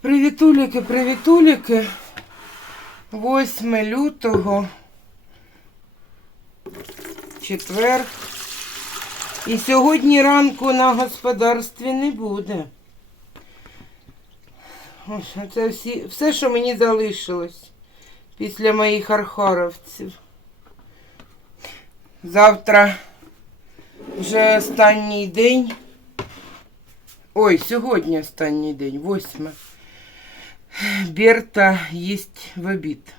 Привітуліки, привітуліки. 8 лютого. Четвер. І сьогодні ранку на господарстві не буде. Це всі, все, що мені залишилось після моїх архаровців. Завтра вже останній день. Ой, сьогодні останній день, восьме. Берта їсть в обід.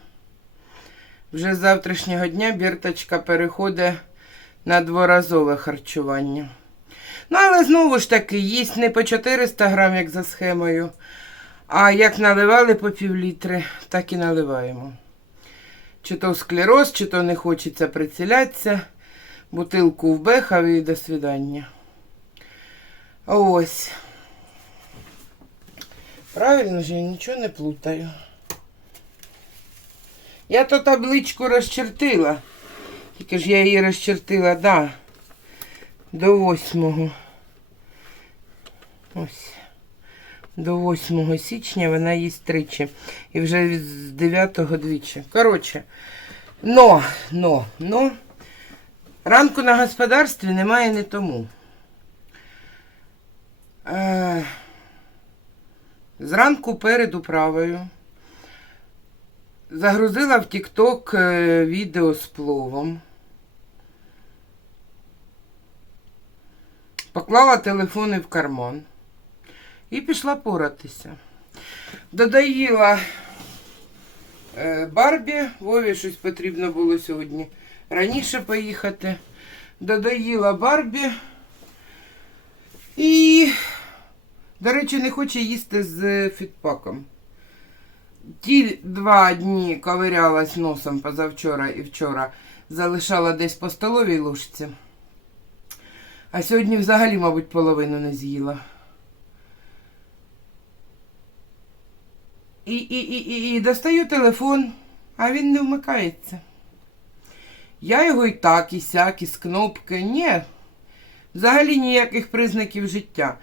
Вже з завтрашнього дня Берточка переходить на дворазове харчування. Ну, але знову ж таки, їсть не по 400 грам, як за схемою, а як наливали по півлітри, так і наливаємо. Чи то склероз, чи то не хочеться прицілятися. Бутилку вбехав і до свидання. Ось. Правильно ж, я нічого не плутаю. Я то табличку розчертила. Тільки ж я її розчертила, да, до восьмого. Ось. До 8 січня вона їсть тричі. І вже з 9 двічі. Коротше, но, но, но. Ранку на господарстві немає не тому. Е, Зранку перед управою загрузила в Тік-Ток е, відео з пловом. Поклала телефони в карман і пішла поратися. Додаїла е, Барбі, Вові щось потрібно було сьогодні раніше поїхати. Додаїла Барбі і до речі, не хоче їсти з фітпаком. Ті два дні ковирялась носом позавчора і вчора, залишала десь по столовій ложці. А сьогодні взагалі, мабуть, половину не з'їла. І, і, і, і, і достаю телефон, а він не вмикається. Я його і так, і сяк, і з кнопки. Ні, взагалі ніяких признаків життя.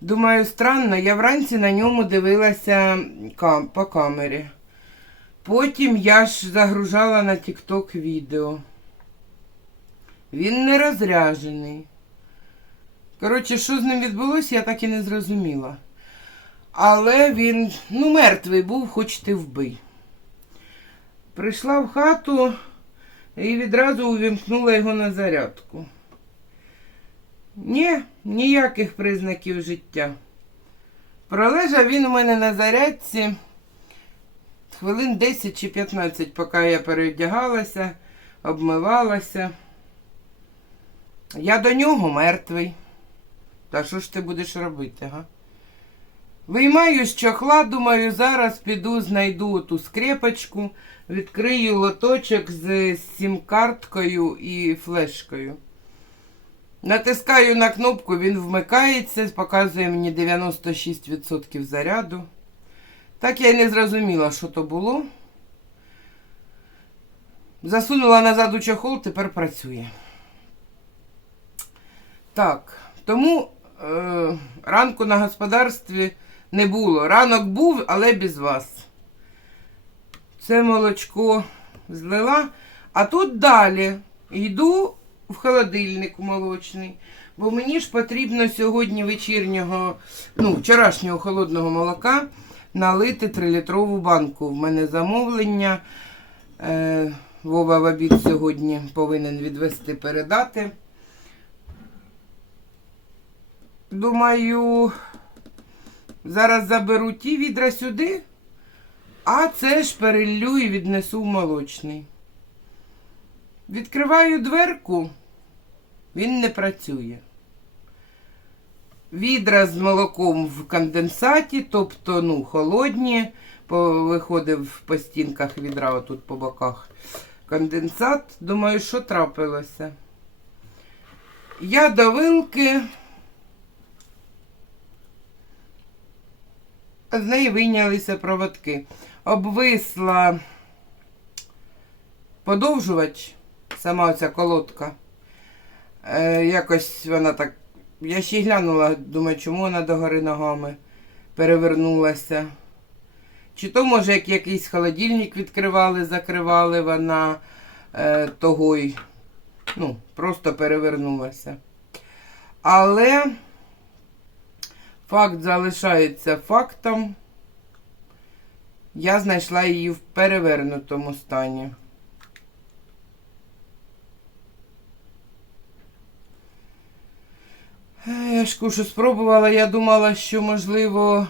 Думаю, странно, я вранці на ньому дивилася кам- по камері. Потім я ж загружала на TikTok відео. Він не розряжений. Коротше, що з ним відбулося, я так і не зрозуміла. Але він, ну, мертвий був, хоч ти вбий. Прийшла в хату і відразу увімкнула його на зарядку. Ні, ніяких признаків життя. Пролежав він у мене на зарядці хвилин 10 чи 15, поки я переодягалася, обмивалася. Я до нього мертвий. Та що ж ти будеш робити, га? Виймаю з чохла, думаю, зараз піду, знайду ту скрепочку, відкрию лоточок з сім-карткою і флешкою. Натискаю на кнопку, він вмикається, показує мені 96% заряду. Так я й не зрозуміла, що то було. Засунула назад у чохол, тепер працює. Так, тому е, ранку на господарстві не було. Ранок був, але без вас. Це молочко злила. А тут далі йду в холодильник молочний. Бо мені ж потрібно сьогодні вечірнього, ну, вчорашнього холодного молока налити 3-літрову банку. В мене замовлення. Е, Вова в обід сьогодні повинен відвести передати. Думаю, зараз заберу ті відра сюди, а це ж переллю і віднесу в молочний. Відкриваю дверку, він не працює. Відра з молоком в конденсаті, тобто ну, холодні, виходив по стінках відра, отут по боках. Конденсат, думаю, що трапилося. Я до вилки, з неї вийнялися проводки. обвисла подовжувач, сама оця колодка. Е, якось вона так. Я ще й глянула, думаю, чому вона догори ногами перевернулася. Чи то, може, як якийсь холодильник відкривали, закривали, вона е, того й ну, просто перевернулася. Але факт залишається фактом. Я знайшла її в перевернутому стані. Я ж кушу спробувала, я думала, що можливо,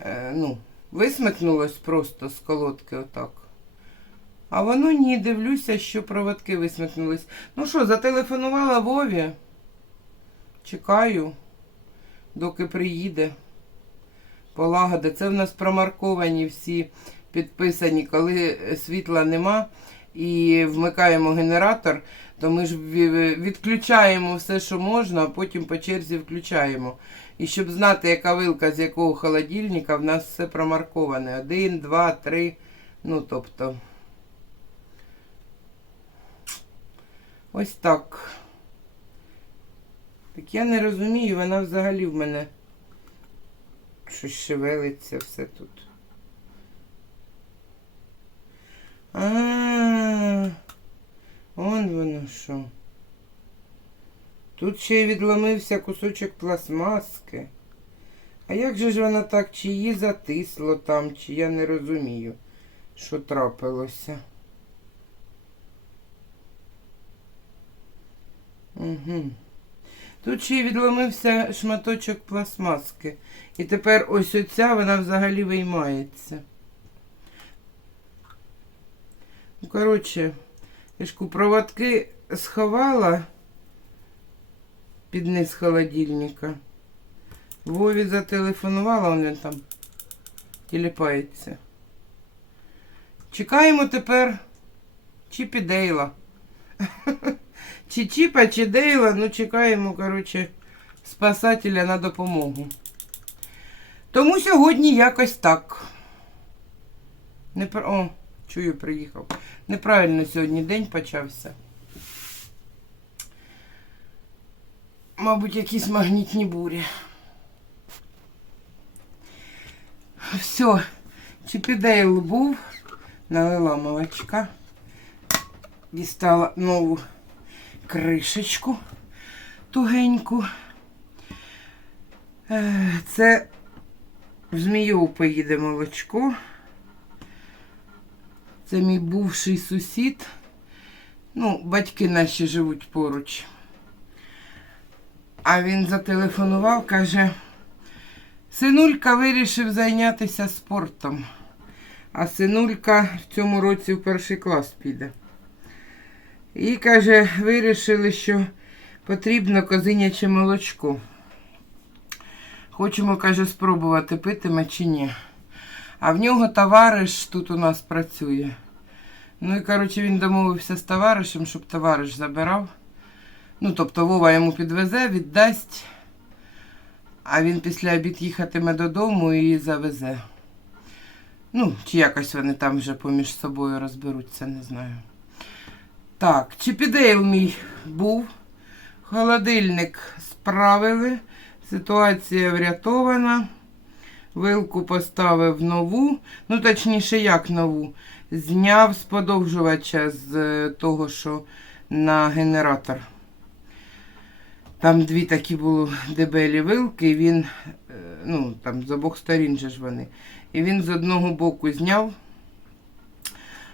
е, ну, висмикнулось просто з колодки отак. А воно ні, дивлюся, що проводки висмикнулись. Ну що, зателефонувала Вові. Чекаю, доки приїде. Полагоди. Це в нас промарковані всі підписані, коли світла нема і вмикаємо генератор, то ми ж відключаємо все, що можна, а потім по черзі включаємо. І щоб знати, яка вилка з якого холодильника, в нас все промарковане. Один, два, три. Ну, тобто. Ось так. Так я не розумію, вона взагалі в мене щось шевелиться все тут. А, он воно що. Тут ще й відломився кусочок пластмаски. А як же ж вона так, чи її затисло там, чи я не розумію, що трапилося. Угу. Тут ще й відломився шматочок пластмаски. І тепер ось оця вона взагалі виймається. Ну, коротше, я ж проводки сховала під низ холодильника. Вові зателефонувала, он він там тіліпається. Чекаємо тепер Чіпі Дейла. Чи Чіпа, чи Дейла, ну чекаємо, коротше, спасателя на допомогу. Тому сьогодні якось так. Не О, чую, приїхав. Неправильно сьогодні день почався. Мабуть, якісь магнітні бурі. Все, Чіпідейл був, налила молочка, дістала нову кришечку тугеньку. Е, Це в Змієву поїде молочко. Це мій бувший сусід. Ну, батьки наші живуть поруч. А він зателефонував, каже, синулька вирішив зайнятися спортом. А синулька в цьому році в перший клас піде. І каже, вирішили, що потрібно козиняче молочко. Хочемо, каже, спробувати питиме чи ні. А в нього товариш тут у нас працює. Ну і, коротше, він домовився з товаришем, щоб товариш забирав. Ну, тобто Вова йому підвезе, віддасть, а він після обід їхатиме додому і завезе. Ну, чи якось вони там вже поміж собою розберуться, не знаю. Так, Чіпідейл мій був. Холодильник справили. Ситуація врятована. Вилку поставив нову. Ну, точніше, як нову. Зняв з подовжувача з е, того, що на генератор. Там дві такі були дебелі вилки, і він, е, ну, там з обох сторін же ж вони. І він з одного боку зняв,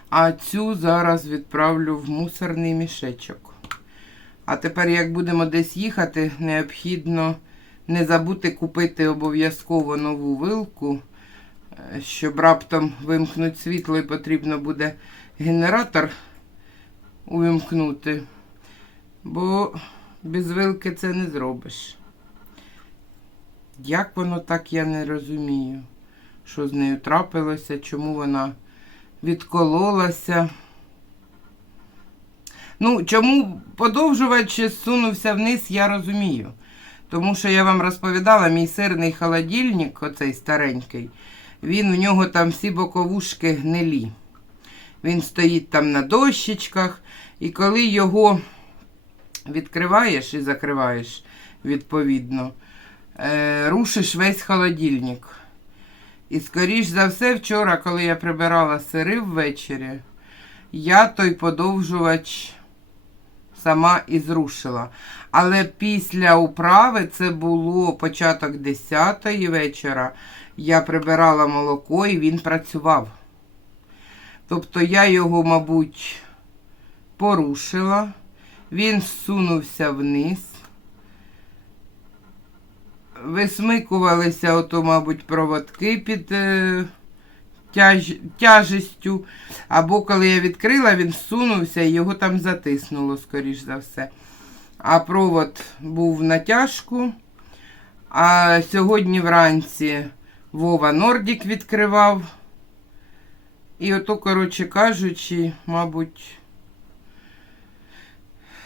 а цю зараз відправлю в мусорний мішечок. А тепер, як будемо десь їхати, необхідно не забути купити обов'язково нову вилку, е, щоб раптом вимкнути світло і потрібно буде генератор увімкнути. Бо без вилки це не зробиш. Як воно так, я не розумію, що з нею трапилося, чому вона відкололася. Ну, чому подовжувач сунувся вниз, я розумію. Тому що я вам розповідала, мій сирний холодильник, оцей старенький, він у нього там всі боковушки гнилі. Він стоїть там на дощечках, і коли його відкриваєш і закриваєш, відповідно, е, рушиш весь холодильник. І, скоріш за все, вчора, коли я прибирала сири ввечері, я той подовжувач сама і зрушила. Але після управи це було початок 10-ї вечора. Я прибирала молоко і він працював. Тобто я його, мабуть, порушила. Він зсунувся вниз. Висмикувалися, ото, мабуть, проводки під е, тяж, тяжестю. Або коли я відкрила, він зсунувся і його там затиснуло, скоріш за все. А провод був в натяжку. А сьогодні вранці Вова Нордік відкривав. І ото, коротше кажучи, мабуть,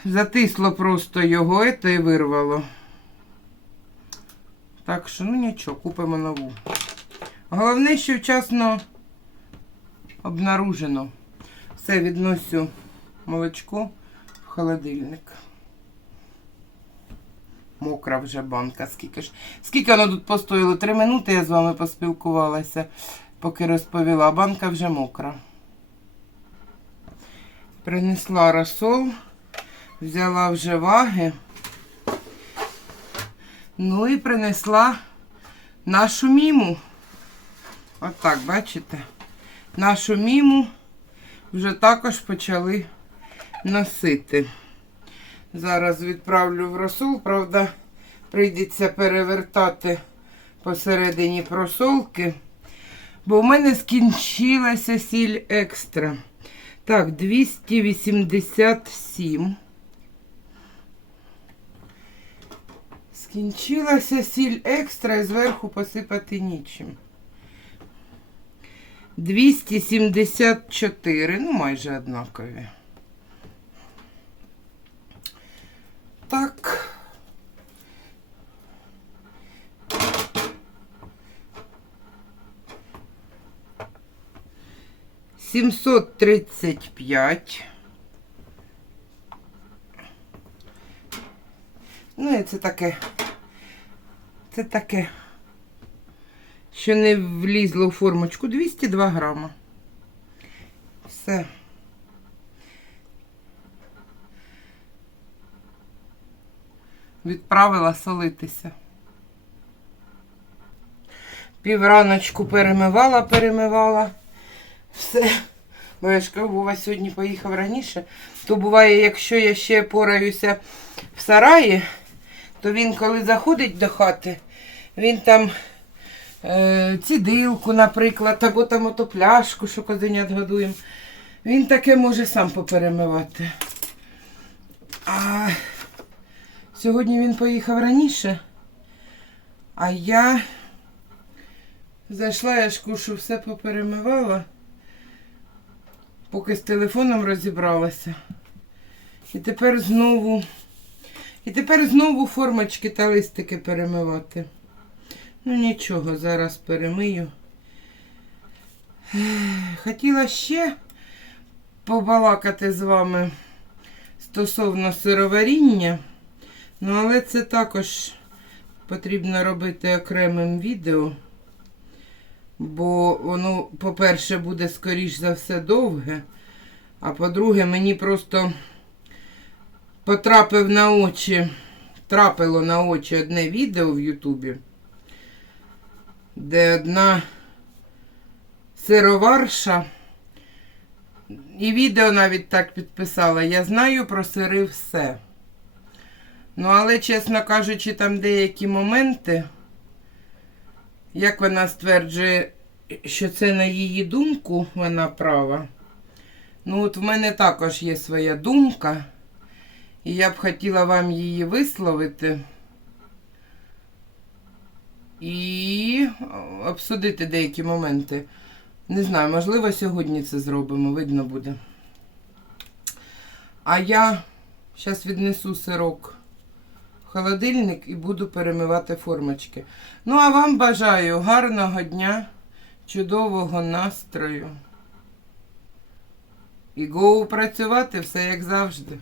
затисло просто його ето і вирвало. Так що, ну нічого, купимо нову. Головне, що вчасно обнаружено. Все, відносю молочко в холодильник. Мокра вже банка. Скільки ж. Скільки воно тут постояло? Три минути я з вами поспілкувалася, поки розповіла. Банка вже мокра. Принесла розсол, взяла вже ваги. Ну і принесла нашу міму. Отак, бачите? Нашу міму вже також почали носити. Зараз відправлю в розсол, правда, прийдеться перевертати посередині просолки, бо в мене скінчилася сіль екстра. Так, 287. Скінчилася сіль екстра і зверху посипати нічим. 274, ну майже однакові. Так. Сімсот тридцять п'ять. Ну, і це таке. Це таке. Що не влізло в формочку 202 грама. Все. Відправила солитися. Півраночку перемивала, перемивала. Все. Бо я ж кажу, Вова сьогодні поїхав раніше. То буває, якщо я ще пораюся в сараї, то він, коли заходить до хати, він там е, цідилку, наприклад, або там ото пляшку, що козенят годуємо. Він таке може сам поперемивати. А сьогодні він поїхав раніше, а я зайшла, я ж кушу, все поперемивала, поки з телефоном розібралася. І тепер знову. І тепер знову формочки та листики перемивати. Ну нічого, зараз перемию. Хотіла ще побалакати з вами стосовно сироваріння, ну але це також потрібно робити окремим відео, бо воно, по-перше, буде, скоріш за все, довге, а по-друге, мені просто потрапив на очі, трапило на очі одне відео в Ютубі, де одна сироварша, і відео навіть так підписала, я знаю про сири все. Ну, але, чесно кажучи, там деякі моменти, як вона стверджує, що це на її думку вона права. Ну, от в мене також є своя думка. І я б хотіла вам її висловити і обсудити деякі моменти. Не знаю, можливо, сьогодні це зробимо, видно буде. А я зараз віднесу сирок в холодильник і буду перемивати формочки. Ну, а вам бажаю гарного дня, чудового настрою. І гоу працювати все як завжди.